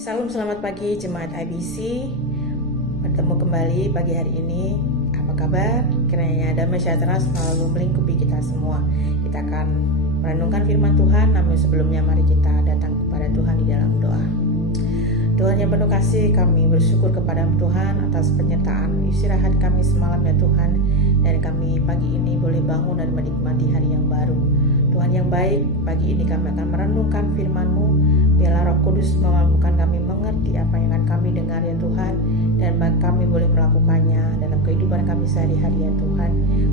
Salam selamat pagi Jemaat IBC. Bertemu kembali pagi hari ini. Apa kabar? Kiranya damai sejahtera selalu melingkupi kita semua. Kita akan merenungkan firman Tuhan, namun sebelumnya mari kita datang kepada Tuhan di dalam doa. Tuhan yang penuh kasih, kami bersyukur kepada Tuhan atas penyertaan istirahat kami semalam ya Tuhan. Dan kami pagi ini boleh bangun dan menikmati hari yang baru. Tuhan yang baik, pagi ini kami akan merenungkan firman-Mu. Biarlah Roh Kudus memampukan kami mengerti apa yang akan kami dengar ya Tuhan. Dan kami boleh melakukannya dalam kehidupan kami sehari-hari ya Tuhan.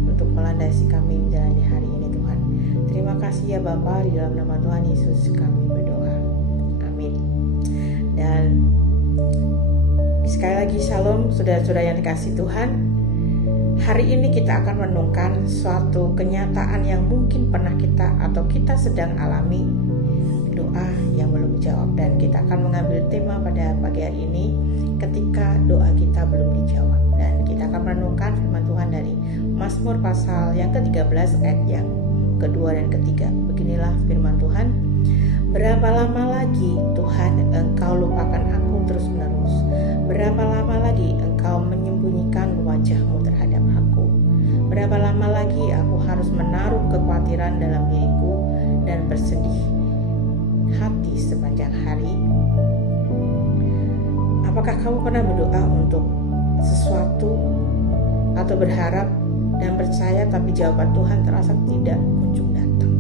Untuk melandasi kami menjalani hari ini Tuhan. Terima kasih ya Bapa, di dalam nama Tuhan Yesus kami berdoa. Amin. Dan sekali lagi shalom saudara-saudara yang dikasihi Tuhan. Hari ini kita akan merenungkan suatu kenyataan yang mungkin pernah kita atau kita sedang alami, doa yang belum dijawab. Dan kita akan mengambil tema pada pagi hari ini, ketika doa kita belum dijawab. Dan kita akan merenungkan firman Tuhan dari Mazmur pasal yang ke-13 ayat yang kedua dan ketiga. Beginilah firman Tuhan. Berapa lama lagi Tuhan Engkau lupakan aku terus menerus? Berapa lama lagi Engkau menyembunyikan wajah-Mu terhadap aku? Berapa lama lagi aku harus menaruh kekhawatiran dalam diriku dan bersedih hati sepanjang hari? Apakah kamu pernah berdoa untuk sesuatu atau berharap dan percaya tapi jawaban Tuhan terasa tidak kunjung datang?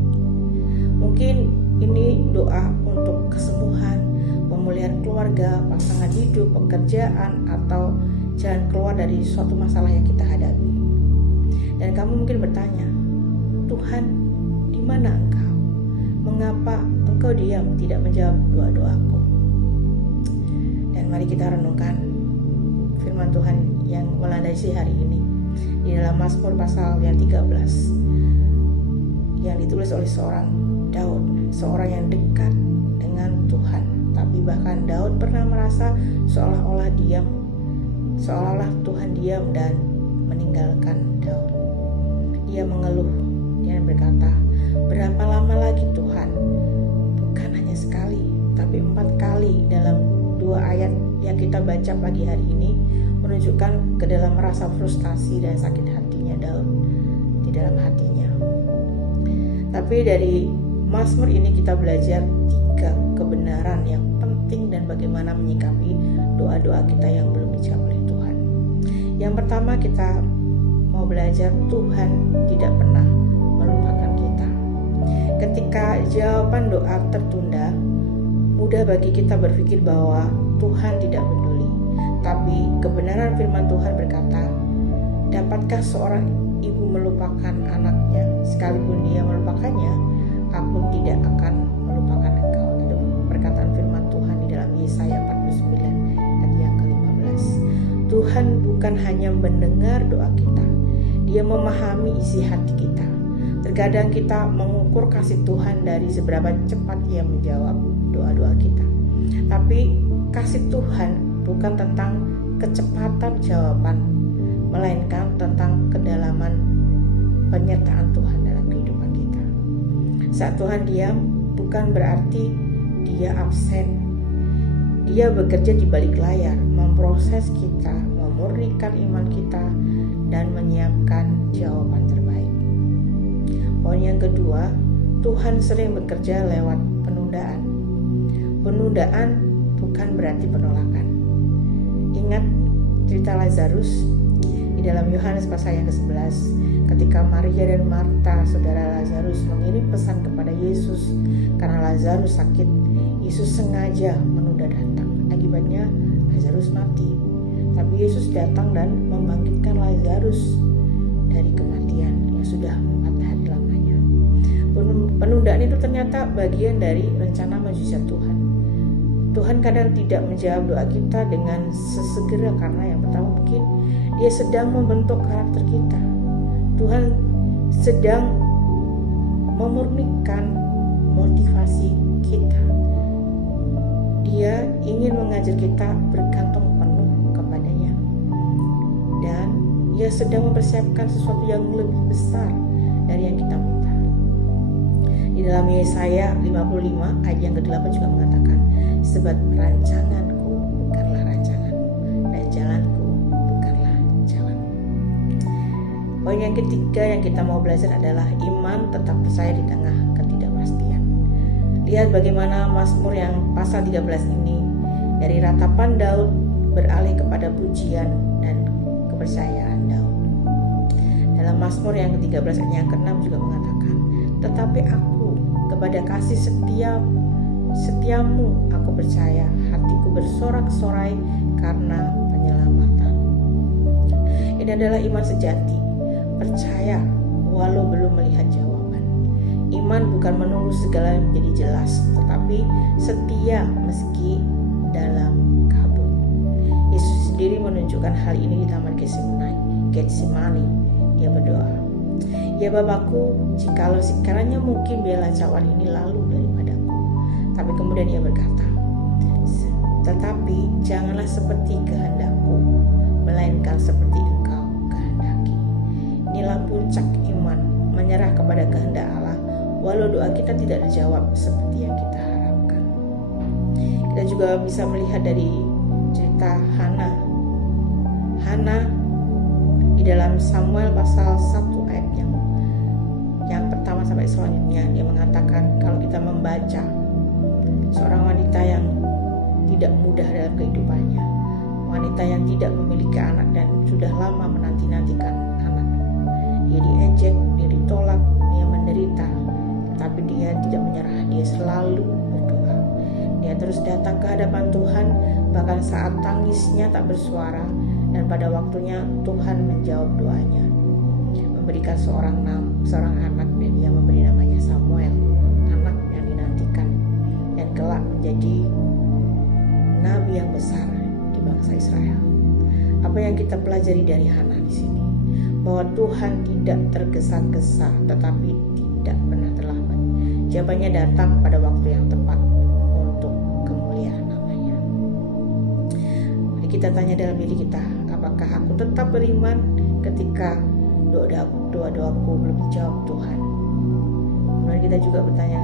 Mungkin ini doa untuk kesembuhan, pemulihan keluarga, pasangan hidup, pekerjaan, atau jalan keluar dari suatu masalah yang kita hadapi. Dan kamu mungkin bertanya, Tuhan, di mana Engkau? Mengapa Engkau diam tidak menjawab doa-doaku? Dan mari kita renungkan firman Tuhan yang melandasi hari ini di dalam Mazmur pasal yang 13 yang ditulis oleh seorang Daud, seorang yang dekat dengan Tuhan. Tapi bahkan Daud pernah merasa seolah-olah Tuhan diam dan meninggalkan Daud. Dia mengeluh, dia berkata, berapa lama lagi Tuhan? Bukan hanya sekali, tapi 4 kali dalam 2 ayat yang kita baca pagi hari ini menunjukkan ke dalam rasa frustasi dan sakit hatinya Daud di dalam hatinya. Tapi dari Mazmur ini kita belajar 3 kebenaran yang penting dan bagaimana menyikapi doa-doa kita yang belum dijawab oleh Tuhan. Yang pertama, kita mau belajar Tuhan tidak pernah melupakan kita. Ketika jawaban doa tertunda, mudah bagi kita berpikir bahwa Tuhan tidak peduli. Tapi kebenaran firman Tuhan berkata, dapatkah seorang ibu melupakan anaknya? Sekalipun dia melupakannya, aku tidak akan melupakan engkau. Itu perkataan firman Tuhan di dalam Yesaya 49 ayat yang ke-15. Tuhan bukan hanya mendengar doa kita, Dia memahami isi hati kita. Terkadang kita mengukur kasih Tuhan dari seberapa cepat Ia menjawab doa-doa kita. Tapi kasih Tuhan bukan tentang kecepatan jawaban, melainkan tentang kedalaman penyertaan Tuhan dalam kehidupan kita. Saat Tuhan diam, bukan berarti Dia absen. Dia bekerja di balik layar, memproses kita, memurnikan iman kita, dan menyiapkan jawaban terbaik. Poin yang kedua, Tuhan sering bekerja lewat penundaan. Penundaan bukan berarti penolakan. Ingat cerita Lazarus di dalam Yohanes pasal yang ke-11, ketika Maria dan Marta, saudara Lazarus, mengirim pesan kepada Yesus karena Lazarus sakit. Yesus sengaja menunda datang. Akibatnya Lazarus mati. Tapi Yesus datang dan membangkitkan Lazarus dari kematian yang sudah 4 hari lamanya. Penundaan itu ternyata bagian dari rencana mujizat Tuhan. Tuhan kadang tidak menjawab doa kita dengan sesegera karena yang pertama mungkin Dia sedang membentuk karakter kita. Tuhan sedang memurnikan motivasi kita. Dia ingin mengajar kita bergantung penuh kepadanya. Dan Dia sedang mempersiapkan sesuatu yang lebih besar dari yang kita minta. Di dalam Yesaya 55 ayat yang ke-8 juga mengatakan, sebab rancanganku bukanlah rancanganmu dan jalanku bukanlah jalanmu. Poin yang ketiga yang kita mau belajar adalah iman tetap percaya di tengah ketidakpastian. Lihat bagaimana Mazmur yang pasal 13 ini dari ratapan Daud beralih kepada pujian dan kepercayaan Daud. Dalam Mazmur yang ke-13 ayat yang ke-6 juga mengatakan, tetapi aku kepada kasih setiamu aku percaya, hatiku bersorak-sorai karena penyelamatan. Ini adalah iman sejati, percaya walau belum melihat jawaban. Iman bukan menunggu segala menjadi jelas, tetapi setia meski dalam kabut. Yesus sendiri menunjukkan hal ini di Taman Getsemani. Dia berdoa, ya Bapakku, jikalau sekiranya mungkin biarlah cawan ini lalu daripadaku. Tapi kemudian ia berkata, tetapi janganlah seperti kehendakku, melainkan seperti Engkau kehendaki. Inilah puncak iman, menyerah kepada kehendak Allah, walau doa kita tidak dijawab seperti yang kita harapkan. Kita juga bisa melihat dari cerita Hana di dalam Samuel pasal 1 ayat yang pertama sampai selanjutnya. Dia mengatakan kalau kita membaca seorang wanita yang tidak mudah dalam kehidupannya, wanita yang tidak memiliki anak dan sudah lama menanti-nantikan anak. Dia diejek, dia ditolak, dia menderita, tapi dia tidak menyerah. Dia selalu berdoa. Dia terus datang ke hadapan Tuhan, bahkan saat tangisnya tak bersuara, dan pada waktunya Tuhan menjawab doanya, memberikan seorang anak, dan dia memberi namanya Samuel, anak yang dinantikan dan kelak menjadi nabi yang besar di bangsa Israel. Apa yang kita pelajari dari Hana di sini? Bahwa Tuhan tidak tergesa-gesa, tetapi tidak pernah terlambat. Jawabannya datang pada waktu yang tepat untuk kemuliaan namanya. Mari kita tanya dalam diri kita, apakah aku tetap beriman ketika doa-doaku belum dijawab Tuhan? Kemudian kita juga bertanya,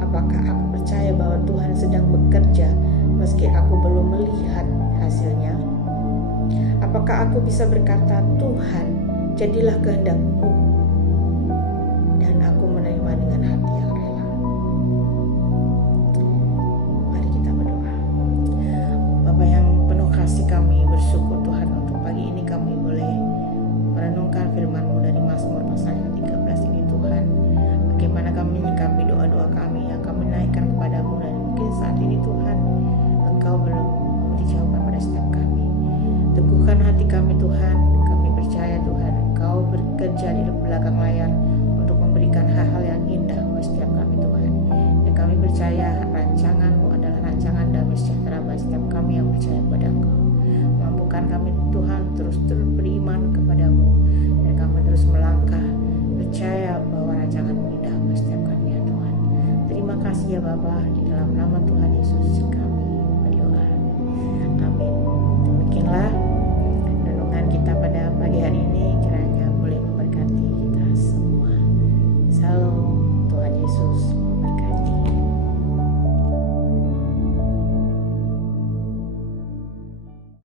apakah aku percaya bahwa Tuhan sedang bekerja meski aku belum melihat hasilnya? Apakah aku bisa berkata, Tuhan, jadilah kehendak-Mu, dan aku menerima dengan hati yang rela? Mari kita berdoa. Bapa yang penuh kasih, kami bersyukur Tuhan untuk pagi ini kami boleh merenungkan firman-Mu dari Mazmur pasal yang 13 ini Tuhan. Bagaimana kami menyikapi doa-doa kami yang kami naikkan kepadamu, dan mungkin saat ini Tuhan Engkau belum memberi jawaban pada setiap kami. Teguhkan hati kami Tuhan, kami percaya Tuhan Engkau bekerja di belakang layar untuk memberikan hal-hal yang indah buat setiap kami Tuhan. Dan kami percaya rancangan-Mu adalah rancangan damai sejahtera bagi setiap kami yang percaya kepada Engkau. Mampukan kami Tuhan terus beriman kepadamu, dan kami terus melangkah percaya bahwa rancangan-Mu indah bagi setiap kami ya Tuhan. Terima kasih ya Bapa, di dalam nama Tuhan Yesus kami berdoa. Amin. Demikianlah renungan kita